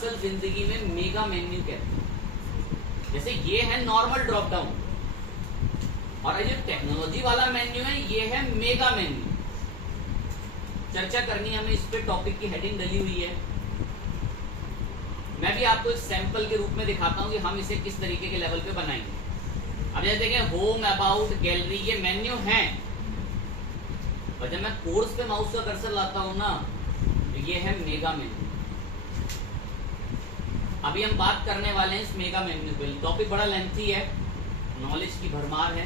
असल जिंदगी में मेगा मेन्यू कहते हैं। जैसे ये है नॉर्मल ड्रॉप डाउन, और जो टेक्नोलॉजी वाला मेन्यू है ये है मेगा मेन्यू। चर्चा करनी हमें इस पे, टॉपिक की हेडिंग डली हुई है। मैं भी आपको इस सैंपल के रूप में दिखाता हूं कि हम इसे किस तरीके के लेवल पे बनाएंगे। अब जैसे देखें होम, अबाउट, गैलरी, ये मेन्यू हैं, और जब मैं कोर्स पे माउस का कर्सर लाता हूं ना तो ये है मेगा मेन्यू। अभी हम बात करने वाले हैं इस मेगा मेन्यू पे। टॉपिक बड़ा लेंथी है, नॉलेज की भरमार है।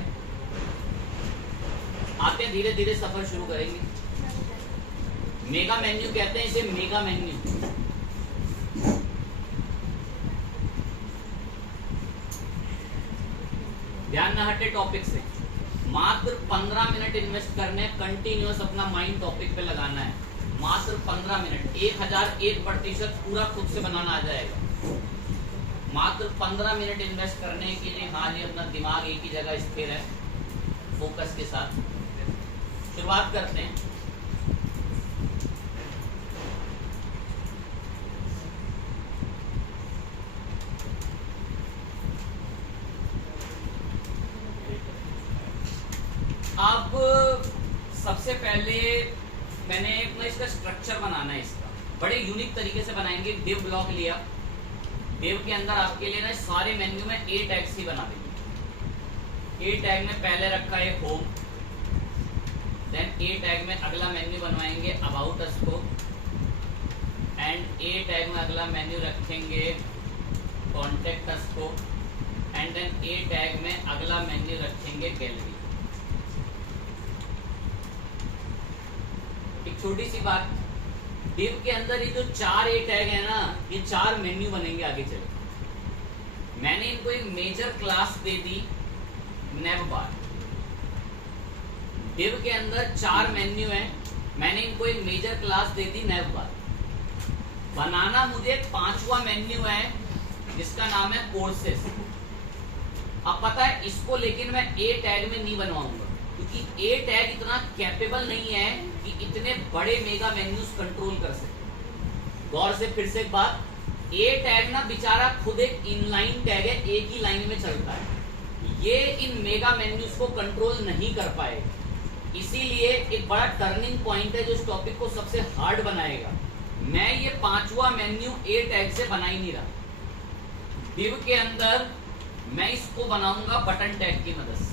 आते धीरे धीरे सफर शुरू करेंगे। मेगा मेन्यू कहते हैं इसे, मेगा मेन्यू। ध्यान न हटे टॉपिक से। मात्र 15 मिनट इन्वेस्ट करने, कंटिन्यूअस अपना माइंड टॉपिक पे लगाना है। मात्र 15 मिनट, 1001% पूरा खुद से बनाना आ जाएगा। मात्र 15 मिनट इन्वेस्ट करने के लिए। हाँ जी, अपना दिमाग एक ही जगह स्थिर है, फोकस के साथ। शुरुआत करते हैं। अब सबसे पहले मैंने इसका स्ट्रक्चर बनाना है। इसका बड़े यूनिक तरीके से बनाएंगे। डिव ब्लॉक लिया, डिव के अंदर आपके लिए ना सारे मेन्यू में ए टैग्स ही बना देंगे। ए टैग में पहले रखा है होम, देन ए टैग में अगला मेन्यू बनवाएंगे अबाउट अस को, एंड ए टैग में अगला मेन्यू रखेंगे कॉन्टेक्ट अस को, एंड देन ए टैग में अगला मेन्यू रखेंगे गैलरी। एक छोटी सी बात, डिव के अंदर ये जो 4 ए टैग है ना, ये 4 मेन्यू बनेंगे आगे चले। मैंने इनको एक मेजर क्लास दे दी नेव बार। डिव के अंदर 4 मेन्यू है, मैंने इनको एक मेजर क्लास दे दी नेव बार। बनाना मुझे 5वां मेन्यू है जिसका नाम है कोर्सेस। अब पता है इसको, लेकिन मैं ए टैग में नहीं बनवाऊंगा, क्योंकि ए टैग इतना कैपेबल नहीं है कि इतने बड़े मेगा मेन्यूज कंट्रोल कर सके। गौर से फिर से एक बात, ए टैग ना बेचारा खुद एक इनलाइन टैग है, एक ही लाइन में चलता है। ये इन मेगा मेन्यूज को कंट्रोल नहीं कर पाएगा। इसीलिए एक बड़ा टर्निंग पॉइंट है जो इस टॉपिक को सबसे हार्ड बनाएगा। मैं ये 5वां मेन्यू ए टैग से बना ही नहीं रहा। डिव के अंदर मैं इसको बनाऊंगा बटन टैग की मदद से।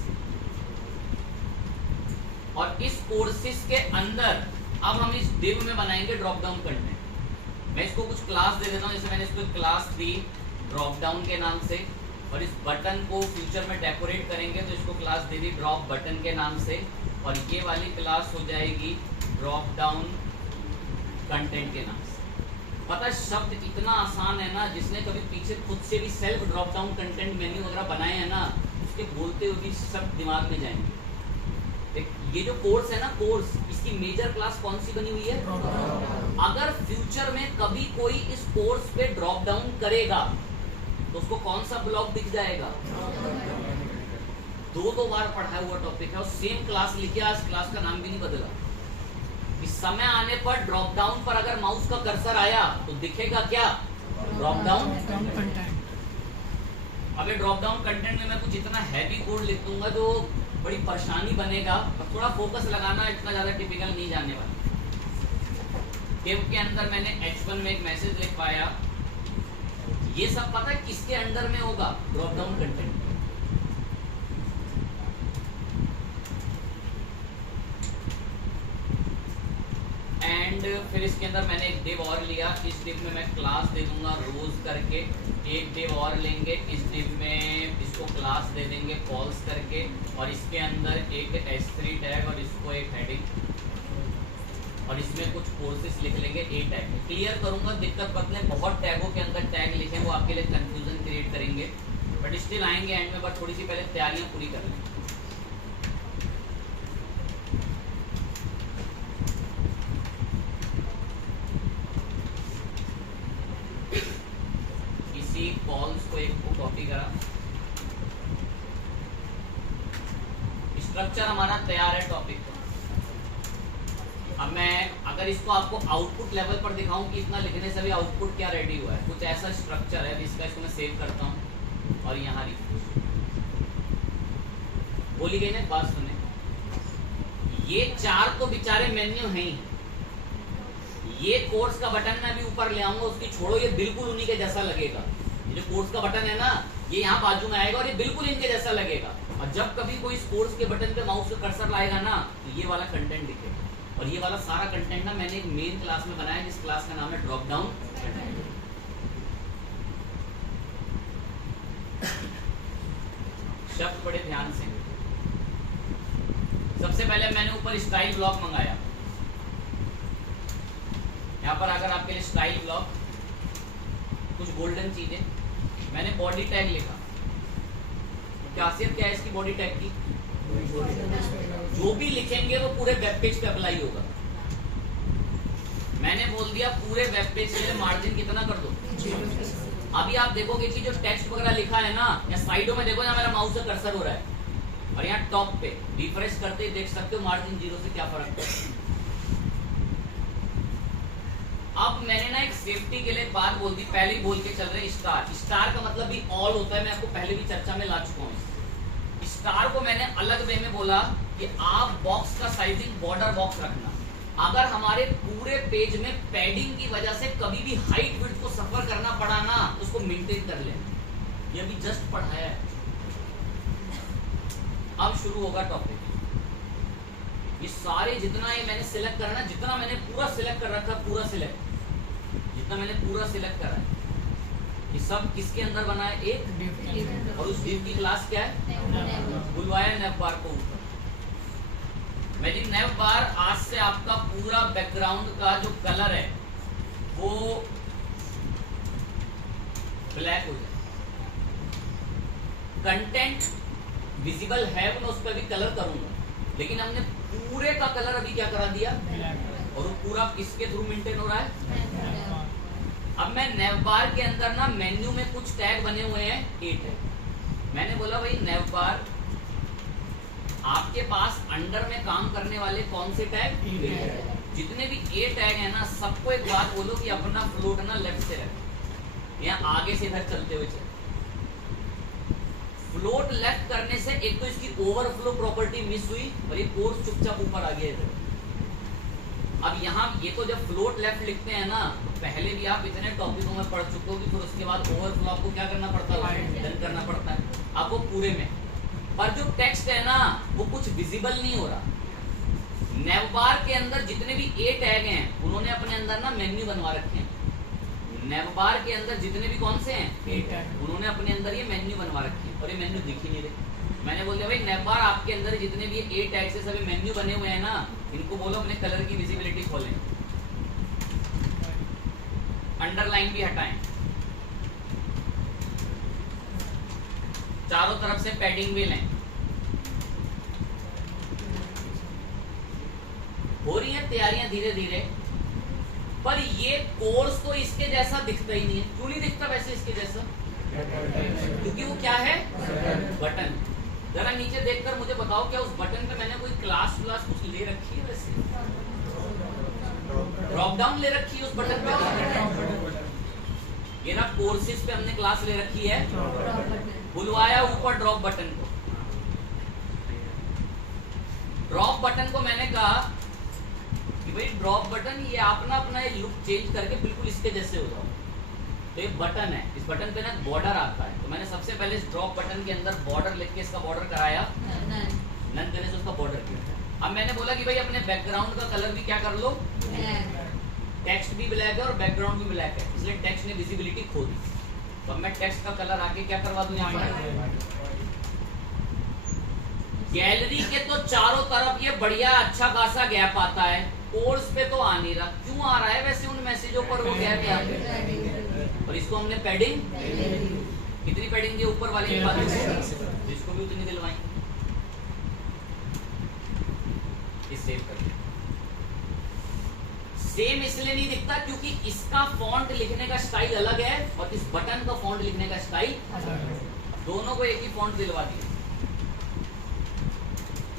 और इस कोर्सेस के अंदर अब हम इस डिव में बनाएंगे ड्रॉप डाउन कंटेंट। मैं इसको कुछ क्लास दे देता हूं। जैसे मैंने इसको क्लास दी ड्रॉप डाउन के नाम से, और इस बटन को फ्यूचर में डेकोरेट करेंगे तो इसको क्लास दे दी ड्रॉप बटन के नाम से, और ये वाली क्लास हो जाएगी ड्रॉप डाउन कंटेंट के नाम से। पता है शब्द इतना आसान है ना, जिसने कभी पीछे खुद से भी self drop down content menu वगैरह बनाए हैं ना, उसके बोलते हुए भी सब दिमाग में जाएंगे। ये जो कोर्स है ना, कोर्स, इसकी मेजर क्लास कौन सी बनी हुई है? अगर फ्यूचर में कभी कोई इस कोर्स पे ड्रॉप डाउन करेगा तो उसको कौन सा ब्लॉक दिख जाएगा? 2 बार पढ़ाया हुआ टॉपिक है, और सेम क्लास लिखा, इस क्लास का नाम भी नहीं बदला। इस समय आने पर ड्रॉप डाउन पर अगर माउस का कर्सर आया तो दिखेगा क्या? Drop down content. अगर ड्रॉप डाउन कंटेंट में मैं कुछ इतना हैवी कोड लिख दूंगा जो बड़ी परेशानी बनेगा, और थोड़ा फोकस लगाना, इतना ज्यादा टिपिकल नहीं जाने वाला। डिव के अंदर मैंने H1 में एक मैसेज लिख पाया। ये सब पता है किसके अंडर में होगा? Drop down content. एंड फिर इसके अंदर मैंने एक डिव और लिया। इस डिव में मैं क्लास दे दूंगा रोज करके। एक डिव और लेंगे, इस डिव में इसको क्लास दे देंगे कॉल्स करके, और इसके अंदर एक S3 टैग और इसको एक हेडिंग, और इसमें कुछ कोर्सेस लिख लेंगे ए टैग में। क्लियर करूंगा, दिक्कत मत लें। बहुत टैगों के अंदर टैग लिखे वो आपके लिए कंफ्यूजन क्रिएट करेंगे, बट स्टिल आएंगे एंड में। बट थोड़ी सी पहले तैयारियां पूरी कर लें। कॉल्स को एक को कॉपी करा। स्ट्रक्चर हमारा तैयार है टॉपिक का। अब मैं अगर इसको आपको आउटपुट लेवल पर दिखाऊं कि इतना लिखने से भी आउटपुट क्या रेडी हुआ है, कुछ ऐसा स्ट्रक्चर है जिसका इसको मैं सेव करता हूं और यहाँ बोली गई ना बात सुने, ये 4 तो बेचारे मेन्यू हैं ही। ये कोर्स का बटन मैं भी ऊपर ले आऊंगा, उसकी छोड़ो, ये बिल्कुल उन्हीं के जैसा लगेगा। ये जो कोर्स का बटन है ना, ये यहाँ बाजू में आएगा और ये बिल्कुल इनके जैसा लगेगा। और जब कभी कोई इस कोर्स के बटन पे माउस से कर्सर लाएगा ना, तो ये वाला कंटेंट दिखेगा। और ये वाला सारा कंटेंट ना मैंने एक मेन क्लास में बनाया, जिस क्लास का नाम है ड्रॉप डाउन। शब्द बड़े ध्यान से। सबसे पहले मैंने ऊपर स्टाइल ब्लॉक मंगाया। यहाँ पर अगर आपके लिए स्टाइल ब्लॉक, कुछ गोल्डन चीजें, मैंने बॉडी टैग लिखा। खासियत क्या है इसकी बॉडी टैग की? जो भी लिखेंगे वो पूरे वेब पेज पे अप्लाई होगा। मैंने बोल दिया पूरे वेब पेज के लिए मार्जिन कितना कर दो। अभी आप देखोगे कि जो टेक्स्ट वगैरह लिखा है ना, या साइडों में देखो ना, मेरा माउस से कर्सर हो रहा है और यहाँ टॉप पे रिफ्रेश करते ही देख सकते हो मार्जिन 0 से क्या फर्क है। अब मैंने ना एक सेफ्टी के लिए बात बोल दी, पहले ही बोल के चल रहे। स्टार का मतलब भी ऑल होता है, मैं आपको पहले भी चर्चा में ला चुका हूँ। स्टार को मैंने अलग वे में बोला कि आप बॉक्स का साइजिंग बॉर्डर बॉक्स रखना। अगर हमारे पूरे पेज में पैडिंग की वजह से कभी भी हाइट विड्थ को सफर करना पड़ा ना, उसको मेंटेन कर लेना। ये अभी जस्ट पढ़ाया है। अब शुरू होगा टॉपिक। ये सारे जितना ये मैंने सिलेक्ट करा ना, जितना मैंने पूरा सिलेक्ट कर रखा, पूरा सिलेक्ट, जितना मैंने पूरा सिलेक्ट करा है, ये सब किसके अंदर बना है? एक। और उस div की क्लास क्या है? बुलवाया नेव बार को ऊपर। मैजिक नेव बार आज से आपका पूरा बैकग्राउंड का जो कलर है वो ब्लैक हो जाए। कंटेंट विजिबल है, मैं उस पर भी कलर करूंगा, लेकिन हमने पूरे का कलर अभी क्या करा दिया, और वो पूरा किसके थ्रू मेंटेन हो रहा है? अब मैं नेव बार के अंदर ना मेन्यू में कुछ टैग बने हुए हैं, 8 है। मैंने बोला भाई नेव बार आपके पास अंडर में काम करने वाले कौन से टैग? जितने भी 8 टैग है ना, सबको एक बात बोलो कि अपना फ्लोट ना लेफ्ट से रखें, या आगे से इधर चलते हुए चले। फ्लोट लेफ्ट करने से एक तो इसकी ओवरफ्लो प्रॉपर्टी मिस हुई और ये कोर्स चुपचाप ऊपर आ गया इधर। अब यहाँ ये तो जब फ्लोट लेफ्ट लिखते हैं ना, तो पहले भी आप इतने टॉपिकों में पढ़ चुके हो कि फिर उसके बाद ओवरफ्लो आपको क्या करना पड़ता है? डन करना पड़ता है आपको पूरे में। पर जो टेक्स्ट है ना, वो कुछ विजिबल नहीं हो रहा। नेवबार के अंदर जितने भी 8 टैग हैं, उन्होंने अपने अंदर ना मेन्यू बनवा रखे हैं। नेवबार के अंदर जितने भी कौन से हैं? 8 है, उन्होंने अपने अंदर ये मेन्यू बनवा रखे हैं, और ये मेन्यू दिख ही नहीं रहे। मैंने बोल दिया भाई नेवबार आपके अंदर जितने भी 8 टैग से सभी मेन्यू बने हुए हैं ना, इनको बोलो अपने कलर की विजिबिलिटी खोलें, अंडरलाइन भी हटाएं, चारों तरफ से पैडिंग भी लें। हो रही है तैयारियां धीरे धीरे, पर ये कोर्स तो इसके जैसा दिखता ही नहीं है। क्यों नहीं दिखता वैसे इसके जैसा? क्योंकि वो क्या है? बटन। जरा नीचे देखकर मुझे बताओ, क्या उस बटन पे मैंने कोई क्लास कुछ ले रखी है? वैसे ड्रॉप डाउन ले रखी है उस बटन पे। ये ना कोर्सेज पे हमने क्लास ले रखी है, बुलवाया ऊपर ड्रॉप बटन को। ड्रॉप बटन को मैंने कहा कि भाई ड्रॉप बटन ये आप ना अपना लुक चेंज करके बिल्कुल इसके जैसे हो जाओ। तो ये बटन है, इस बटन पे ना बॉर्डर आता है, तो मैंने सबसे पहले इस ड्रॉप बटन के अंदर बॉर्डर लिख के इसका बॉर्डर कराया, नन करने से उसका बॉर्डर किया। अब मैंने बोला कि भाई अपने बैकग्राउंड का कलर भी क्या कर लो, टेक्स्ट भी ब्लैक है और बैकग्राउंड भी ब्लैक है, इसलिए टेक्स्ट ने विजिबिलिटी खो दी। तो मैं टेक्स्ट का कलर आके क्या करवा दूं यहाँ पर? गैलरी के तो चारों तरफ ये बढ़िया अच्छा खासा गैप आता है, कोर्स पे तो आ नहीं रहा। क्यों आ रहा है वैसे उन मैसेजों पर वो गैप यहाँ पे? और इसको हमने पैडिंग कितनी पैडिंग दी ऊपर वाले के बाद, इसको भी उतनी दिलवाई। इस सेव कर सेम इसलिए नहीं दिखता क्योंकि इसका फॉन्ट लिखने का स्टाइल अलग है और इस बटन का फॉन्ट लिखने का स्टाइल, दोनों को एक ही फॉन्ट दिलवा दिया।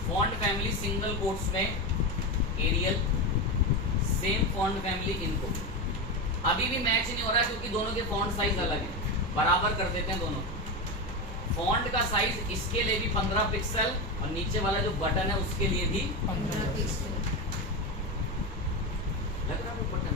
फॉन्ट फैमिली सिंगल कोट्स में एरियल, सेम फॉन्ट फैमिली इनको, अभी भी मैच नहीं हो रहा है क्योंकि दोनों के फॉन्ट साइज अलग है। बराबर कर देते हैं दोनों। फॉन्ट का साइज इसके लिए भी 15 पिक्सल और नीचे वाला जो बटन है उसके लिए भी 15 पिक्सल। लग रहा है बटन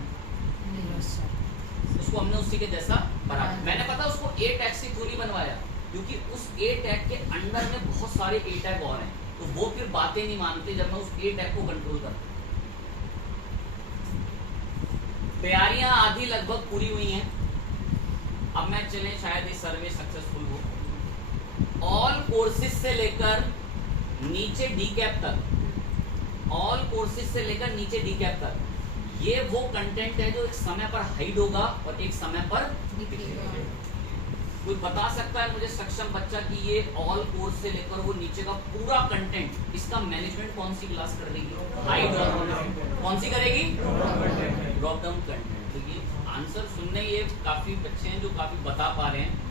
उसको हमने उसी के जैसा बराबर, मैंने पता उसको ए टैग से क्यों नहीं बनवाया, क्योंकि उस ए टैग के अंदर में बहुत सारे ए टैग और हैं, तो वो फिर बातें नहीं मानते जब मैं उस ए टैग को कंट्रोल करता। तैयारियां आधी लगभग पूरी हुई हैं। अब मैं चले शायद ये सर्वे सक्सेसफुल हो। ऑल कोर्सेज से लेकर नीचे डी कैप तक, ऑल कोर्सेज से लेकर नीचे डी कैप तक, ये वो कंटेंट है जो एक समय पर हाइड होगा और एक समय पर दिखेगा। कोई बता सकता है मुझे सक्षम बच्चा कि ये ऑल कोर्स से लेकर वो नीचे का पूरा कंटेंट, इसका मैनेजमेंट कौन सी क्लास कर देगी? हाइड और कौन सी करेगी? Drop down content. तो ये आंसर सुनने ये काफी बच्चे हैं जो काफी बता पा रहे हैं।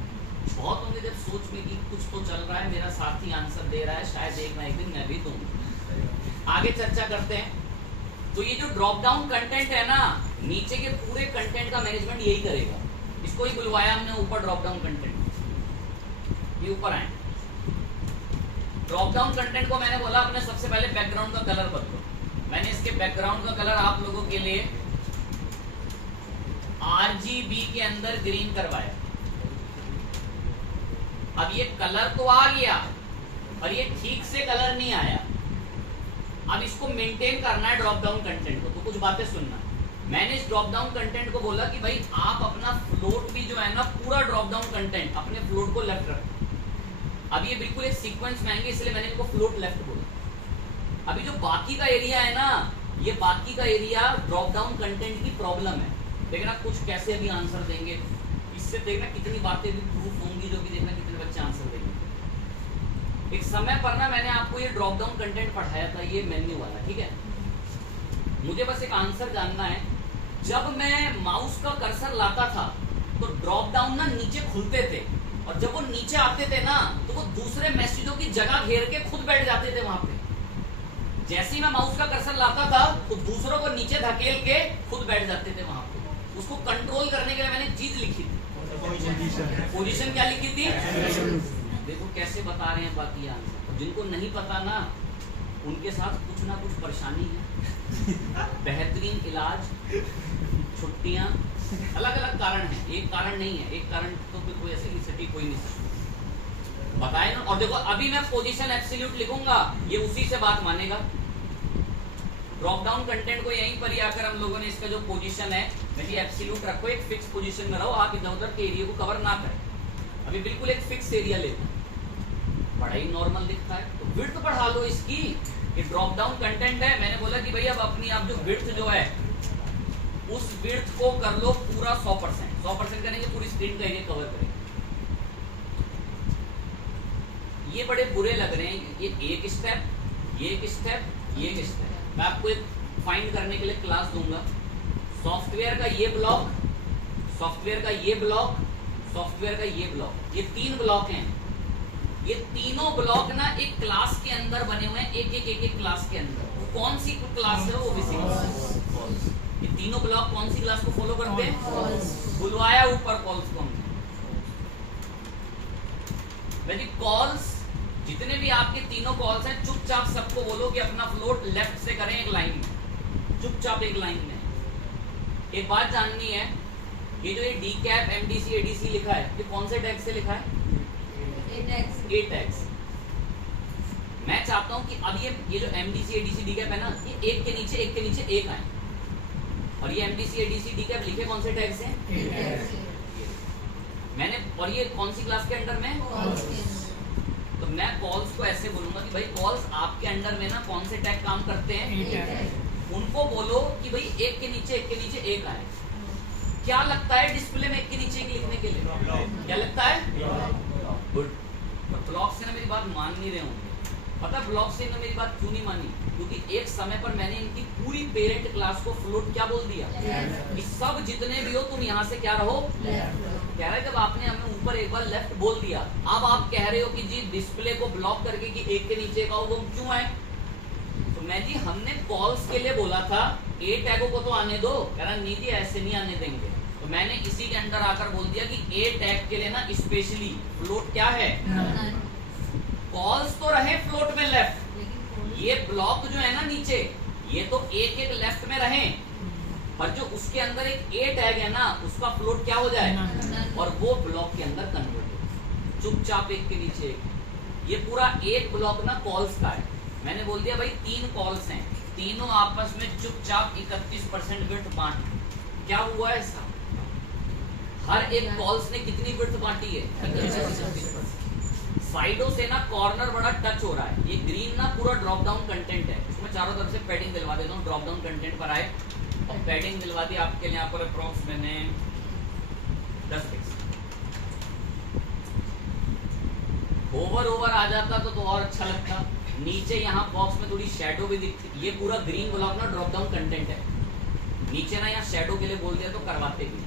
बहुत होंगे जब सोच में कि कुछ तो चल रहा है, मेरा साथी आंसर दे रहा है, शायद एक ना एक दिन मैं भी दूंगा। आगे चर्चा करते हैं। तो ये जो ड्रॉप डाउन कंटेंट है ना, नीचे के पूरे कंटेंट का मैनेजमेंट यही करेगा। इसको ही बुलवाया हमने ऊपर ड्रॉप डाउन कंटेंट। ये ऊपर आए ड्रॉप डाउन कंटेंट को मैंने बोला अपने सबसे पहले बैकग्राउंड का कलर बदलो। मैंने इसके बैकग्राउंड का कलर आप लोगों के लिए RGB के अंदर ग्रीन करवाया। अब ये कलर तो आ गया और ये ठीक से कलर नहीं आया। अब इसको मेंटेन करना है ड्रॉप डाउन कंटेंट को, तो कुछ बातें सुनना। मैंने इस ड्रॉप डाउन कंटेंट को बोला कि भाई आप अपना फ्लोट भी जो है ना, पूरा ड्रॉप डाउन कंटेंट अपने फ्लोट को लेफ्ट रखो। अब ये बिल्कुल एक सीक्वेंस में आएंगे, इसलिए मैंने इनको फ्लोट लेफ्ट बोला। अभी जो बाकी का एरिया है ना, ये बाकी का एरिया ड्रॉप डाउन कंटेंट की प्रॉब्लम है। देखना कुछ कैसे अभी आंसर देंगे, इससे देखना कितनी बातें भी प्रूफ होंगी, जो भी देखना कितने बच्चे आंसर देंगे। एक समय पर ना मैंने आपको ये ड्रॉप डाउन कंटेंट पढ़ाया था, ये मेन्यू वाला, ठीक है। मुझे बस एक आंसर जानना है, जब मैं माउस का कर्सर लाता था तो ड्रॉप डाउन ना नीचे खुलते थे, और जब वो नीचे आते थे ना तो वो दूसरे मैसेजों की जगह घेर के खुद बैठ जाते थे वहां पे। जैसे ही मैं माउस का कर्सर लाता था तो दूसरों को नीचे धकेल के खुद बैठ जाते थे वहां पे। उसको कंट्रोल करने के लिए मैंने चीज लिखी थी, पोजीशन क्या लिखी थी? देखो कैसे बता रहे हैं बाकी आंसर। जिनको नहीं पता ना, उनके साथ कुछ ना कुछ परेशानी है। बेहतरीन इलाज, छुट्टियां, अलग अलग कारण है, एक कारण नहीं है। एक कारण तो फिर कोई ऐसे सटीक कोई नहीं सकता, बताए ना। और देखो अभी मैं पोजीशन एब्सोल्यूट लिखूंगा, ये उसी से बात मानेगा। ड्रॉप डाउन कंटेंट को यहीं पर ही आकर हम लोगों ने इसका जो पोजीशन है, मैं एब्सोल्यूट रखो, एक फिक्स पोजीशन में रहो, आप इधर उधर के एरिया को कवर ना करें। अभी बिल्कुल एक फिक्स एरिया लेते, बड़ा ही नॉर्मल दिखता है तो विड्थ बढ़ा लो इसकी। ये ड्रॉप डाउन कंटेंट है, मैंने बोला कि भाई अब अपनी आप जो विड्थ जो है उस विड्थ को कर लो पूरा 100%। 100% करेंगे पूरी स्क्रीन का एरिया कवर करेंगे। ये बड़े बुरे लग रहे हैं, ये एक स्टेप, ये एक स्टेप, ये एक स्टेप। मैं आपको एक फाइंड करने के लिए क्लास दूंगा। सॉफ्टवेयर का ये ब्लॉक, सॉफ्टवेयर का ये ब्लॉक, सॉफ्टवेयर का ये ब्लॉक, ये 3 ब्लॉक हैं। ये तीनों ब्लॉक ना एक क्लास के अंदर बने हुए हैं, एक क्लास के अंदर। कौन सी क्लास है वो बेसिक। ये तीनों ब्लॉक कौन सी क्लास को फॉलो करते हैं? बुलवाया ऊपर कॉल्स को हमने। कॉल्स जितने भी आपके तीनों कॉल्स हैं, चुपचाप सबको बोलो कि अपना फ्लोट लेफ्ट से करें एक लाइन में, चुपचाप एक लाइन में। एक बात जाननी है, ये जो ये डी कैप एमडीसी एडीसी लिखा है, ये कौन से टैग से लिखा है? ए टैग्स। मैं चाहता हूं कि अब ये जो एमडीसी एडीसी डी कैप है ना, ये एक के नीचे एक आए। और ये एमडीसी एडीसी डी कैप लिखे कौन से टैग से? मैंने, और ये कौन सी क्लास के अंडर में? तो मैं कॉल्स को ऐसे बोलूंगा कि भाई कॉल्स आपके अंडर में ना कौन से टैग काम करते हैं? उनको बोलो कि भाई एक के नीचे एक आए। क्या लगता है डिस्प्ले में एक के नीचे एक लिखने के लिए? क्या लगता है? गुड। ब्लॉक से ना मेरी बात मान नहीं रहे होंगे। पता ब्लॉक से ना मेरी बात क्यों नहीं मानी? क्योंकि एक समय पर मैंने इनकी पूरी पेरेंट क्लास को फ्लोट क्या बोल दिया कि सब जितने भी हो तुम यहाँ से क्या रहो, कह रहे जब आपने हमें ऊपर एक बार लेफ्ट बोल दिया, अब आप कह रहे हो कि जी डिस्प्ले को ब्लॉक करके कि एक के नीचे का हो, वो क्यों आए? तो मैं जी हमने कॉल्स के लिए बोला था, ए टैगों को तो आने दो, कह रहा निधि ऐसे नहीं आने देंगे। तो मैंने इसी के अंदर आकर बोल दिया कि ए टैग के लिए ना स्पेशली फ्लोट क्या है, कॉल्स तो रहे फ्लोट में लेफ्ट, ये ब्लॉक जो है ना नीचे, ये तो एक एक लेफ्ट में रहे, पर जो उसके अंदर एक ए टैग है ना, उसका फ्लोट क्या हो जाए, और वो ब्लॉक के अंदर कन्वर्ट हो, चुपचाप एक के नीचे एक। ये पूरा एक ब्लॉक ना कॉल्स का है। मैंने बोल दिया भाई 3 कॉल्स हैं, तीनों आपस में चुपचाप 31% विड्थ बांट। क्या हुआ है ऐसा, हर एक कॉल्स ने कितनी विड्थ बांटी है, 31%। साइडों से ना कॉर्नर बड़ा टच हो रहा है, ये ग्रीन ना पूरा ड्रॉप डाउन कंटेंट है, इसमें चारों तरफ से पैडिंग दिलवा देता हूँ, ड्रॉप डाउन कंटेंट पर आए और पैडिंग दिलवा दी आपके लिए। यहाँ पर अप्रॉक्स मैंने 10 पिक्स ओवर आ जाता तो और अच्छा लगता। नीचे यहाँ बॉक्स में थोड़ी शेडो भी दिखती, ये पूरा ग्रीन ब्लॉक ना ड्रॉप डाउन कंटेंट है, नीचे ना यहाँ शेडो के लिए बोल दिया तो करवाते भी।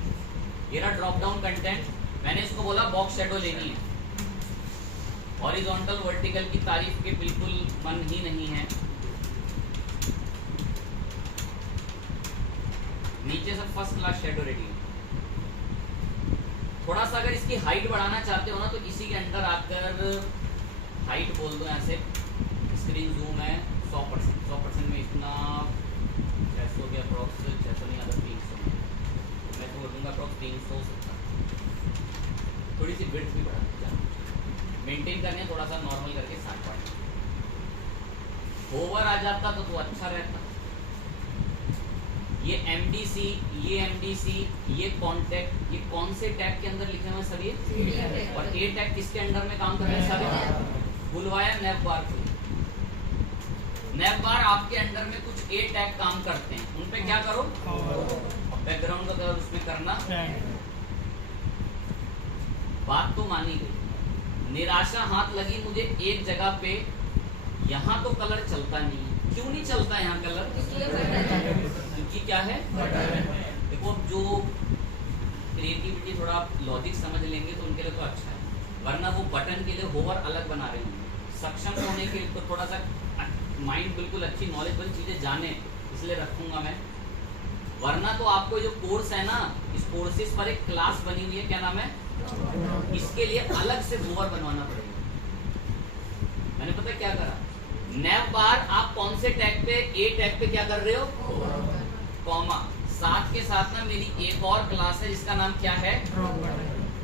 ये रहा ड्रॉप डाउन कंटेंट, मैंने इसको बोला बॉक्स शेडो लेनी है, हॉरिजॉन्टल वर्टिकल की तारीफ के बिल्कुल मन ही नहीं है। नीचे से फर्स्ट क्लास शेडो रेडी है। थोड़ा सा अगर इसकी हाइट बढ़ाना चाहते हो ना, तो इसी के अंदर आकर हाइट बोल दो, ऐसे स्क्रीन जूम है 100% में इतना 600 के अप्रॉक्स, 600 नहीं आता 300, मैं तो बोल दूंगा अप्रॉक्स 370। थोड़ी सी विड्थ भी बढ़ानी चाहिए, मेंटेन करने थोड़ा सा नॉर्मल करके 60। ओवर आ जाता तो अच्छा रहता। ये MDC, ये MDC, ये कॉन्टैक्ट, ये कौन से टैग के अंदर लिखे हुए हैं सर ये, और ए टैग किसके अंडर में काम कर रहे हैं सर, बुलवाया नैव बार को। नैव बार आपके अंडर में कुछ ए टैग काम करते हैं, उन पे क्या करो, बैकग्राउंड का कलर उसमें करना। बात तो मानी गई, निराशा हाथ लगी मुझे एक जगह पे, यहाँ तो कलर चलता नहीं है। क्यों नहीं चलता यहाँ कलर, क्योंकि क्या है, देखो जो क्रिएटिविटी थोड़ा लॉजिक समझ लेंगे तो उनके लिए तो अच्छा है, वरना वो बटन के लिए होवर अलग बना रहे होंगे। सक्षम होने के लिए तो थोड़ा सा माइंड बिल्कुल अच्छी नॉलेजेबल चीजें जाने, इसलिए रखूंगा मैं, वरना तो आपको जो कोर्स है ना, इस कोर्सेज पर एक क्लास बनी हुई है, क्या नाम है, इसके लिए अलग से होवर बनवाना पड़ेगा। मैंने पता क्या करा, नैव बार आप कौन से टैग पे, ए टैग पे क्या कर रहे हो, कॉमा, साथ के साथ ना मेरी एक और क्लास है जिसका नाम क्या है,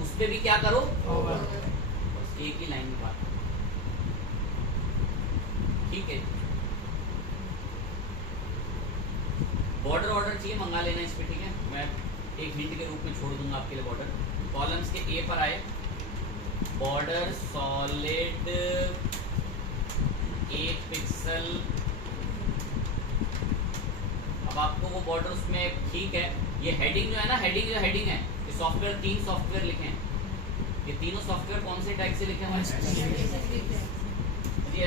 उस पे भी क्या करो, बस एक ही लाइन में बात, ठीक है। बॉर्डर ऑर्डर चाहिए मंगा लेना इस पे, ठीक है, मैं एक हिंट के रूप में छोड़ दूंगा आपके लिए बॉर्डर। कॉलम्स के ए पर आए, बॉर्डर सॉलिड 1 पिक्सल। अब आपको वो बॉर्डर उसमें ठीक है, ये हेडिंग जो है ना, हेडिंग है, ये सॉफ्टवेयर 3 सॉफ्टवेयर लिखे हैं, ये तीनों सॉफ्टवेयर कौन से टैग से लिखे हुए हैं,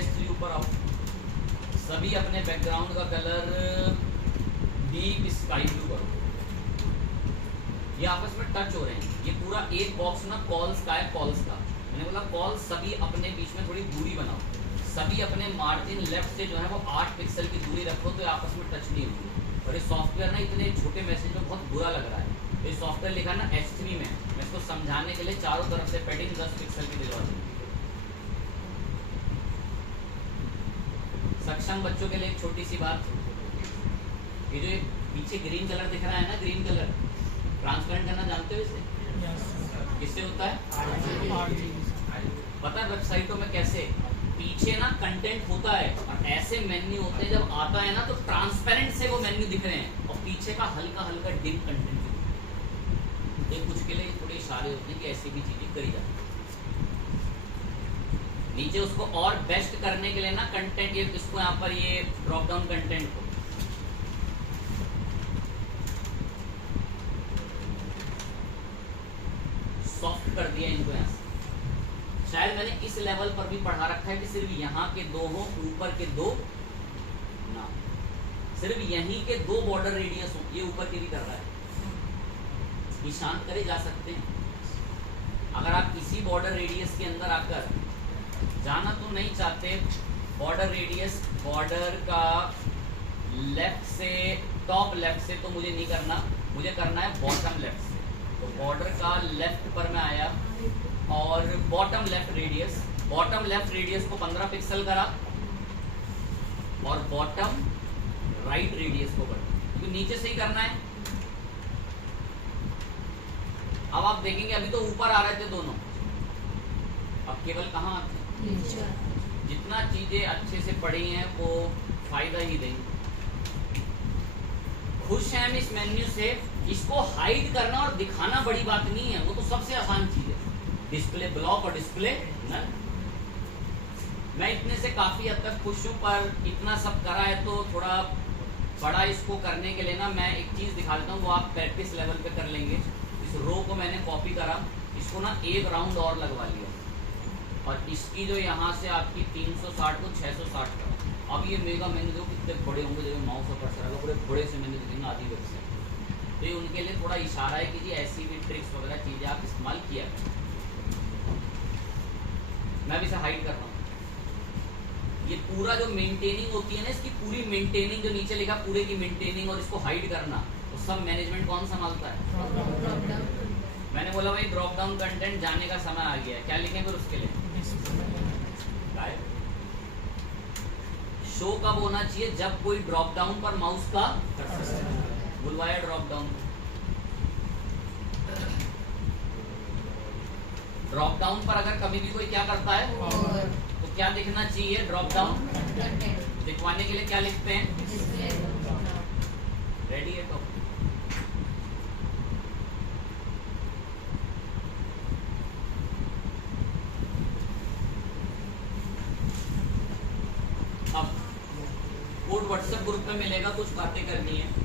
S3 ऊपर आओ, सभी अपने बैकग्राउंड का कलर डीप स्काई ब्लू करो, ये आपस में टच हो रहे हैं। ये पूरा एक बॉक्स ना कॉल्स का है, कॉल्स का, मैंने बोला कॉल्स सभी अपने बीच में थोड़ी दूरी बनाओ, सभी अपने मार्जिन लेफ्ट से जो है वो 8 पिक्सल की दूरी रखो, तो आपस में टच नहीं होगी। और ये सॉफ्टवेयर ना इतने छोटे मैसेज में बहुत बुरा लग रहा है, तो ये सॉफ्टवेयर लिखा ना S3 में, मैं इसको समझाने के लिए चारों तरफ से पैडिंग 10 पिक्सल की दिलवा दूंगी। सक्षम बच्चों के लिए एक छोटी सी बात, ये जो पीछे ग्रीन कलर दिख रहा है ना, ग्रीन कलर ट्रांसपेरेंट करना जानते हो इसे, किससे होता है, पता है वेबसाइटों में कैसे, पीछे ना कंटेंट होता है और ऐसे मेन्यू होते हैं, जब आता है ना तो ट्रांसपेरेंट से वो मेन्यू दिख रहे हैं और पीछे का हल्का हल्का डिम कंटेंट, ये कुछ के लिए थोड़े इशारे होते हैं कि ऐसी भी चीजें करी जाती है। नीचे उसको और बेस्ट करने के लिए ना कंटेंट, ये इसको यहाँ पर ये ड्रॉप डाउन कंटेंट को सॉफ्ट कर दिया इनको यहाँ से। शायद मैंने इस लेवल पर भी पढ़ा रखा है कि सिर्फ यहाँ के 2 हो, ऊपर के 2 ना, सिर्फ यहीं के 2 बॉर्डर रेडियस हो, ये ऊपर के भी कर रहा है, ये शांत करे जा सकते हैं। अगर आप इसी बॉर्डर रेडियस के अंदर आकर जाना तो नहीं चाहते, बॉर्डर रेडियस बॉर्डर का लेफ्ट से, टॉप लेफ्ट से तो मुझे नहीं करना, मुझे करना है बॉटम लेफ्ट से। तो बॉर्डर का लेफ्ट पर मैं आया और bottom left radius, bottom left radius को 15 पिक्सल करा और बॉटम राइट रेडियस को कर, क्योंकि नीचे से ही करना है। अब आप देखेंगे अभी तो ऊपर आ रहे थे दोनों, अब केवल कहाँ आते हैं? जितना चीजें अच्छे से पढ़ी हैं वो फायदा ही देंगी। खुश हैं हम इस मेन्यू से, इसको हाइड करना और दिखाना बड़ी बात नहीं है, वो तो सबसे आसान चीज है, डिस्प्ले ब्लॉक और डिस्प्ले नल। मैं इतने से काफी हद तक खुश हूं, पर इतना सब करा है तो थोड़ा बड़ा इसको करने के लिए ना मैं एक चीज दिखा देता हूँ, वो आप प्रैक्टिस लेवल पे कर लेंगे। इस रो को मैंने कॉपी करा, इसको ना एक राउंड और लगवा लिया और इसकी जो यहाँ से आपकी 360 को 660 करा। अब ये मेगा मेन्यू देखो कितने बड़े होंगे, जब माउस और कर्सर आएगा बड़े बड़े से मेन्यू दिखेंगे आधी वेबसाइट। तो ये उनके लिए थोड़ा इशारा है कि जी ऐसी भी ट्रिक्स वगैरह चीजें आप इस्तेमाल किया करें। मैं भी इसे हाइड कर रहा हूँ। ये पूरा जो मेंटेनिंग होती है ना, इसकी पूरी मेंटेनिंग, जो नीचे लिखा पूरे की मेंटेनिंग और इसको हाइड करना, तो सब मैनेजमेंट कौन संभालता है? मैंने बोला भाई ड्रॉप डाउन कंटेंट जाने का समय आ गया है, क्या लिखें फिर उसके लिए? शो कब होना चाहिए? जब कोई ड्रॉप डाउन पर माउस का बुलवाया ड्रॉप डाउन, ड्रॉप डाउन पर अगर कभी भी कोई क्या करता है तो क्या दिखना चाहिए? ड्रॉप डाउन दिखवाने के लिए क्या लिखते हैं? रेडी है तो अब कोड व्हाट्सएप ग्रुप में मिलेगा, कुछ बातें करनी है।